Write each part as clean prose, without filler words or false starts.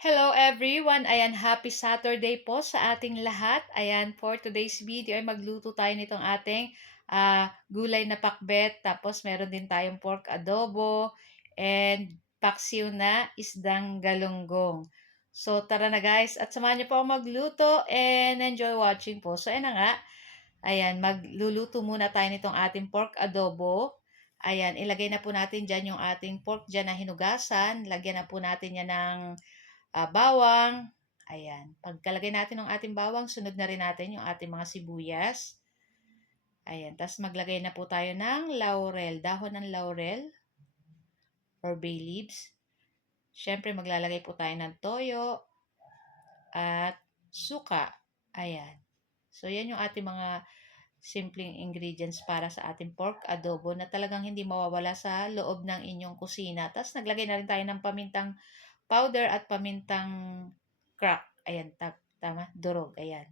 Hello everyone! Ayan, happy Saturday po sa ating lahat. Ayan, for today's video ay magluto tayo nitong ating gulay na pakbet. Tapos meron din tayong pork adobo and paksiw na isdang galunggong. So tara na guys at samahan niyo po ako magluto and enjoy watching po. So ayan na nga. Ayan, magluluto muna tayo nitong ating pork adobo. Ayan, ilagay na po natin dyan yung ating pork dyan na hinugasan. Lagyan na po natin yan ng bawang. Ayan. Pagkalagay natin ng ating bawang, sunod na rin natin yung ating mga sibuyas. Ayan. Tapos maglagay na po tayo ng laurel, dahon ng laurel or bay leaves. Siyempre, maglalagay po tayo ng toyo at suka. Ayan. So, yan yung ating mga simpleng ingredients para sa ating pork adobo na talagang hindi mawawala sa loob ng inyong kusina. Tapos, naglagay na rin tayo ng pamintang powder at pamintang crack. Ayan, tama, durog. Ayan.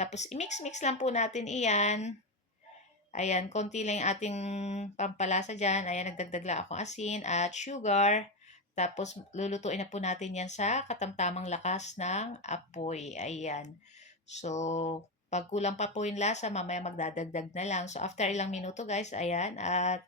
Tapos, i-mix-mix lang po natin iyan. Ayan, konti lang yung ating pampalasa dyan. Ayan, nagdagdag lang ako asin at sugar. Tapos, lulutuin na po natin yan sa katamtamang lakas ng apoy. Ayan. So, pag kulang pa po yung lasa, mamaya magdadagdag na lang. So, after ilang minuto, guys, ayan, at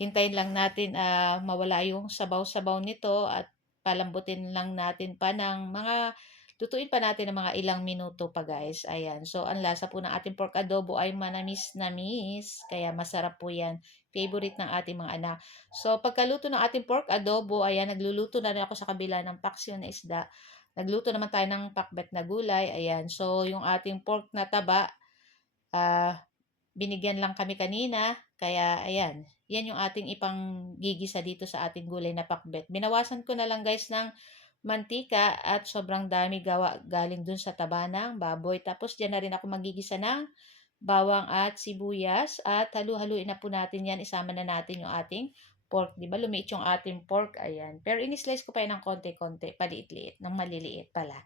hintayin lang natin mawala yung sabaw-sabaw nito at palambutin lang natin pa ng mga lutuin pa natin ng mga ilang minuto pa guys. Ayan. So, ang lasa po ng ating pork adobo ay manamis-namis. Kaya masarap po yan. Favorite ng ating mga anak. So, pagkaluto ng ating pork adobo, ayan, nagluluto na rin ako sa kabila ng paksiw na isda. Nagluto naman tayo ng pakbet na gulay. Ayan. So, yung ating pork na taba, binigyan lang kami kanina. Kaya, ayan. Yan yung ating ipang gigisa dito sa ating gulay na pakbet. Binawasan ko na lang guys ng mantika at sobrang dami galing dun sa taba ng baboy. Tapos dyan na rin ako magigisa ng bawang at sibuyas at halu-haluin na po natin yan. Isama na natin yung ating pork. Di ba lumiit yung ating pork? Ayan. Pero in-slice ko pa yan ng konti-konti. Paliit-liit. Ng maliliit pala.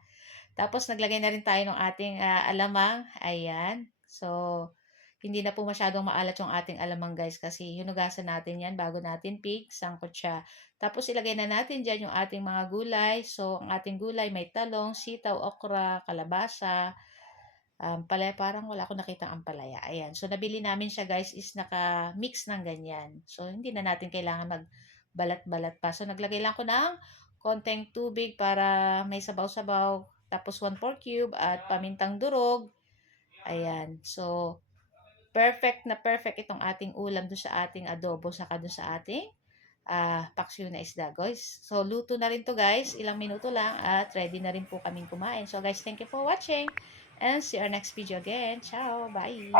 Tapos naglagay na rin tayo ng ating alamang. Ayan. So, hindi na po masyadong maalat yung ating alamang guys kasi hinugasan natin yan bago natin sangkot siya. Tapos ilagay na natin dyan yung ating mga gulay. So, ang ating gulay may talong, sitaw, okra, kalabasa, palaya. Parang wala akong nakita ang palaya. Ayan. So, nabili namin siya guys is naka-mix ng ganyan. So, hindi na natin kailangan magbalat-balat pa. So, naglagay lang ko ng konting tubig para may sabaw-sabaw. Tapos, 1/4 cube at pamintang durog. Ayan. So, perfect na perfect itong ating ulam doon sa ating adobo saka doon sa ating paksiw na isda, guys. So, luto na rin to guys. Ilang minuto lang at ready na rin po kaming kumain. So, guys, thank you for watching and see you our next video again. Ciao! Bye!